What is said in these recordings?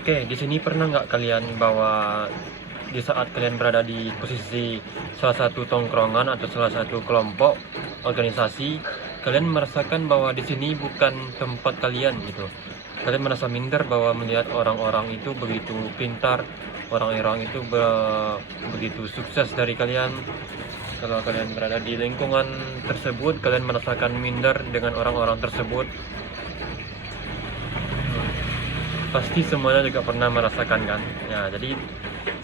Oke, di sini pernah nggak kalian bahwa di saat kalian berada di posisi salah satu tongkrongan atau salah satu kelompok organisasi, kalian merasakan bahwa di sini bukan tempat kalian gitu. Kalian merasa minder bahwa melihat orang-orang itu begitu pintar, orang-orang itu begitu sukses dari kalian. Kalau kalian berada di lingkungan tersebut, kalian merasakan minder dengan orang-orang tersebut. Pasti semuanya juga pernah merasakan kan ya. Jadi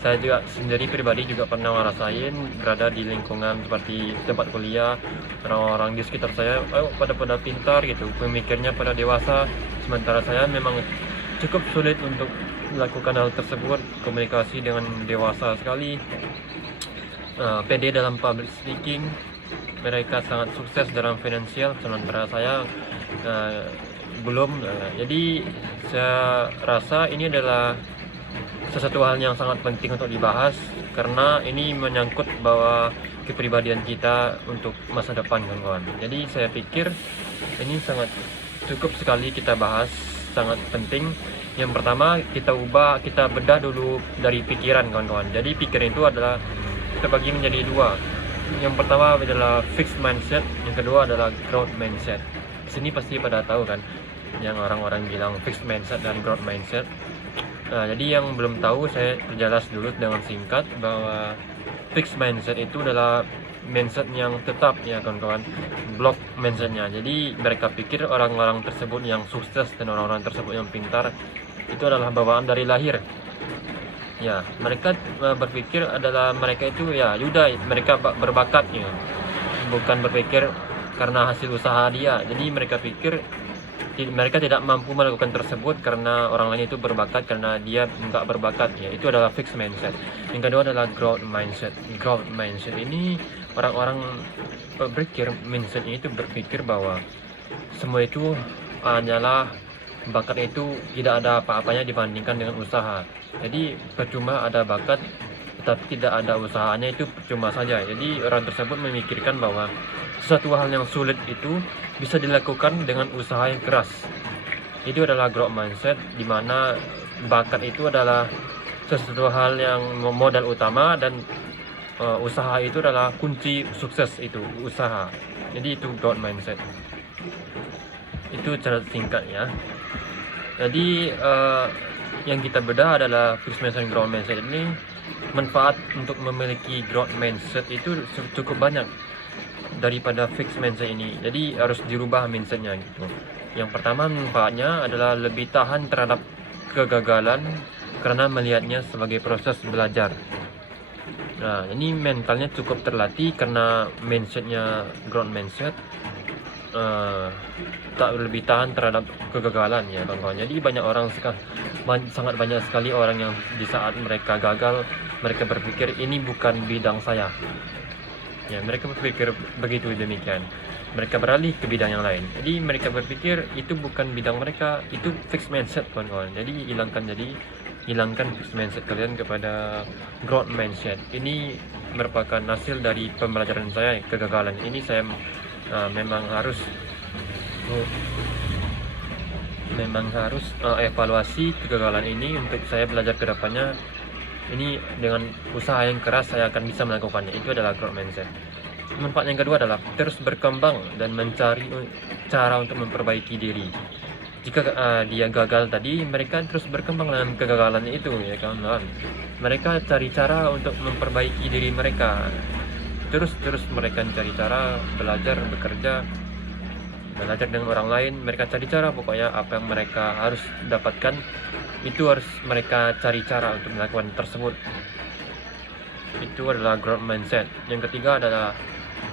saya juga sendiri pribadi juga pernah ngerasain berada di lingkungan seperti tempat kuliah, orang-orang di sekitar saya pada pintar gitu, pemikirnya pada dewasa, sementara saya memang cukup sulit untuk melakukan hal tersebut, komunikasi dengan dewasa sekali, pede dalam public speaking. Mereka sangat sukses dalam finansial, sementara saya belum. Jadi saya rasa ini adalah sesuatu hal yang sangat penting untuk dibahas karena ini menyangkut bahwa kepribadian kita untuk masa depan kawan-kawan. Jadi saya pikir ini sangat cukup sekali kita bahas, sangat penting. Yang pertama kita bedah dulu dari pikiran kawan-kawan. Jadi pikiran itu adalah kita bagi menjadi dua. Yang pertama adalah fixed mindset, yang kedua adalah growth mindset. Di sini pasti pada tahu kan yang orang-orang bilang fixed mindset dan growth mindset. Nah, jadi yang belum tahu saya perjelas dulu dengan singkat bahwa fixed mindset itu adalah mindset yang tetap ya kawan-kawan, block mindsetnya. Jadi mereka pikir orang-orang tersebut yang sukses dan orang-orang tersebut yang pintar itu adalah bawaan dari lahir. Ya, mereka berpikir adalah mereka itu ya yuda mereka berbakat ya. Bukan berpikir karena hasil usaha dia. Jadi mereka pikir mereka tidak mampu melakukan tersebut karena orang lain itu berbakat, karena dia nggak berbakat ya. Itu adalah fixed mindset. Yang kedua adalah growth mindset. Growth mindset ini orang-orang berpikir mindsetnya itu berpikir bahwa semua itu hanyalah bakat, itu tidak ada apa-apanya dibandingkan dengan usaha. Jadi percuma ada bakat tetapi tidak ada usahanya, itu percuma saja. Jadi orang tersebut memikirkan bahwa sesuatu hal yang sulit itu bisa dilakukan dengan usaha yang keras. Itu adalah growth mindset, di mana bakat itu adalah sesuatu hal yang modal utama dan usaha itu adalah kunci sukses, itu usaha. Jadi itu growth mindset. Itu cara singkatnya. Jadi yang kita bedah adalah fixed mindset dan growth mindset ini. Manfaat untuk memiliki growth mindset itu cukup banyak daripada fixed mindset ini. Jadi harus dirubah mindsetnya gitu. Yang pertama, manfaatnya adalah lebih tahan terhadap kegagalan karena melihatnya sebagai proses belajar. Nah, ini mentalnya cukup terlatih karena mindsetnya growth mindset, tak lebih tahan terhadap kegagalan ya kawan-kawan. Jadi sangat banyak sekali orang yang di saat mereka gagal, mereka berpikir ini bukan bidang saya ya. Mereka berpikir begitu, demikian mereka beralih ke bidang yang lain. Jadi mereka berpikir itu bukan bidang mereka. Itu fixed mindset kawan-kawan. Jadi hilangkan fixed mindset kalian kepada growth mindset. Ini merupakan hasil dari pembelajaran saya. Kegagalan ini saya memang harus evaluasi kegagalan ini untuk saya belajar ke depannya. Ini dengan usaha yang keras saya akan bisa melakukannya. Itu adalah growth mindset. Manfaat yang kedua adalah terus berkembang dan mencari cara untuk memperbaiki diri. Jika dia gagal tadi, mereka terus berkembang dalam kegagalan itu ya kawan-kawan. Mereka cari cara untuk memperbaiki diri mereka. Terus mereka cari cara belajar, bekerja, belajar dengan orang lain. Mereka cari cara, pokoknya apa yang mereka harus dapatkan itu harus mereka cari cara untuk melakukan tersebut. Itu adalah growth mindset. Yang ketiga adalah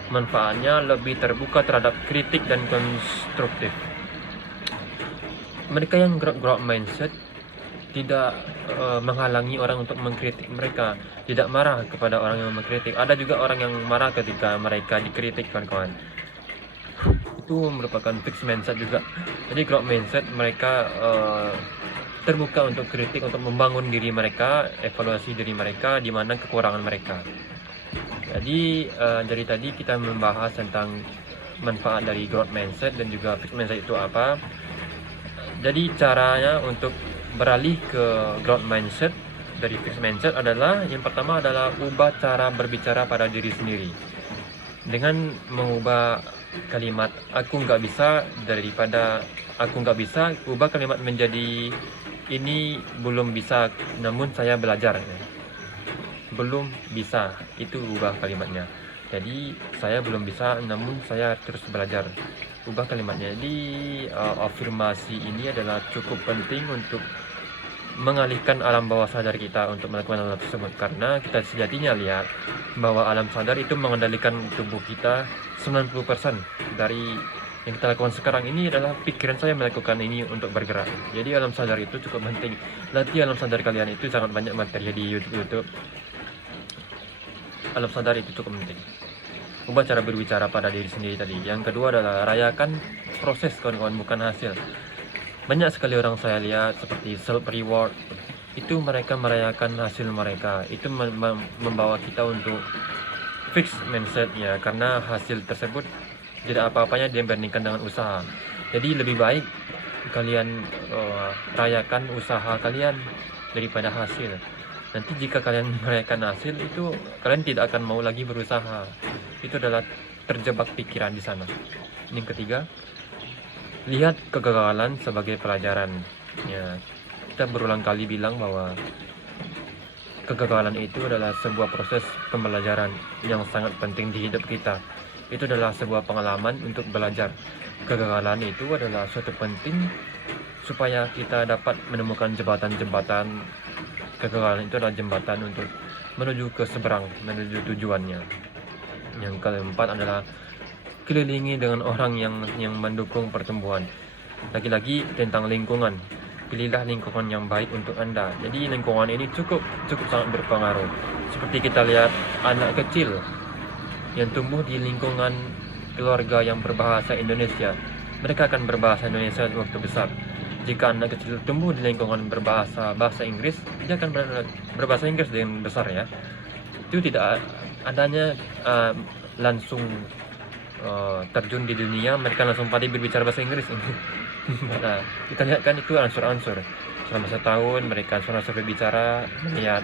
manfaatnya lebih terbuka terhadap kritik dan konstruktif. Mereka yang growth mindset tidak menghalangi orang untuk mengkritik mereka, tidak marah kepada orang yang mengkritik. Ada juga orang yang marah ketika mereka dikritik kawan-kawan. Itu merupakan fixed mindset juga. Jadi growth mindset mereka terbuka untuk kritik, untuk membangun diri mereka, evaluasi diri mereka, di mana kekurangan mereka. Jadi dari tadi kita membahas tentang manfaat dari growth mindset dan juga fixed mindset itu apa. Jadi caranya untuk beralih ke growth mindset dari fixed mindset adalah yang pertama adalah ubah cara berbicara pada diri sendiri. Dengan mengubah kalimat aku nggak bisa daripada aku nggak bisa, ubah kalimat menjadi ini belum bisa namun saya belajar. Belum bisa, itu ubah kalimatnya. Jadi saya belum bisa namun saya terus belajar. Ubah kalimatnya. Jadi afirmasi ini adalah cukup penting untuk mengalihkan alam bawah sadar kita untuk melakukan hal tersebut, karena kita sejatinya lihat bahwa alam sadar itu mengendalikan tubuh kita 90% dari yang kita lakukan sekarang ini adalah pikiran saya melakukan ini untuk bergerak. Jadi alam sadar itu cukup penting. Latih alam sadar kalian, itu sangat banyak materi di YouTube. Alam sadar itu cukup penting. Ubah cara berbicara pada diri sendiri tadi. Yang kedua adalah rayakan proses, kawan-kawan, bukan hasil. Banyak sekali orang saya lihat seperti self reward, itu mereka merayakan hasil mereka. Itu membawa kita untuk fix mindsetnya, karena hasil tersebut tidak apa-apanya dibandingkan dengan usaha. Jadi lebih baik kalian rayakan usaha kalian daripada hasil. Nanti jika kalian merayakan hasil, itu kalian tidak akan mau lagi berusaha. Itu adalah terjebak pikiran di sana. Yang ketiga, lihat kegagalan sebagai pelajaran. Ya, kita berulang kali bilang bahwa kegagalan itu adalah sebuah proses pembelajaran yang sangat penting di hidup kita. Itu adalah sebuah pengalaman untuk belajar. Kegagalan itu adalah suatu penting supaya kita dapat menemukan jembatan-jembatan. Kegagalan itu adalah jembatan untuk menuju ke seberang, menuju tujuannya. Yang keempat adalah kelilingi dengan orang yang mendukung pertumbuhan. Lagi-lagi tentang lingkungan. Pilihlah lingkungan yang baik untuk Anda. Jadi lingkungan ini cukup sangat berpengaruh. Seperti kita lihat anak kecil yang tumbuh di lingkungan keluarga yang berbahasa Indonesia, mereka akan berbahasa Indonesia waktu besar. Jika anak kecil tumbuh di lingkungan bahasa Inggris, dia akan berbahasa Inggris dengan besar, ya. Itu tidak adanya langsung terjun di dunia, mereka langsung pandai berbicara bahasa Inggris. Nah, kita lihat kan itu ansur-ansur. Selama setahun mereka ansur-ansur berbicara, melihat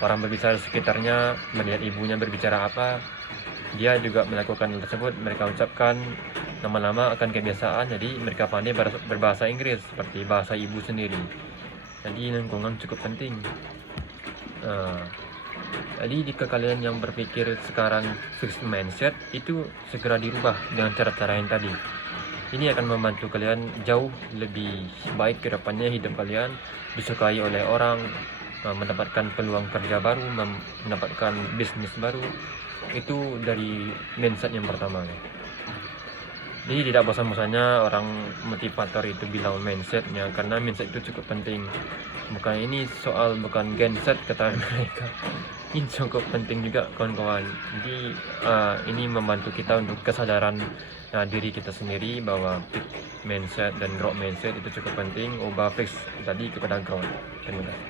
orang berbicara di sekitarnya, melihat ibunya berbicara apa, dia juga melakukan hal tersebut, mereka ucapkan, lama-lama akan kebiasaan, jadi mereka pandai berbahasa Inggris seperti bahasa ibu sendiri. Jadi lingkungan cukup penting. Jadi jika kalian yang berpikir sekarang fixed mindset, itu segera dirubah dengan cara-cara yang tadi. Ini akan membantu kalian jauh lebih baik ke depannya, hidup kalian disukai oleh orang, mendapatkan peluang kerja baru, mendapatkan bisnis baru. Itu dari mindset yang pertama. Jadi tidak bosan-bosannya orang motivator itu bilang mindsetnya, karena mindset itu cukup penting. Bukan ini soal bukan genset kata mereka. Ini cukup penting juga, kawan-kawan. Jadi ini membantu kita untuk kesadaran diri kita sendiri bahwa mindset dan growth mindset itu cukup penting. Ubah fix tadi kepada growth. Terima kasih.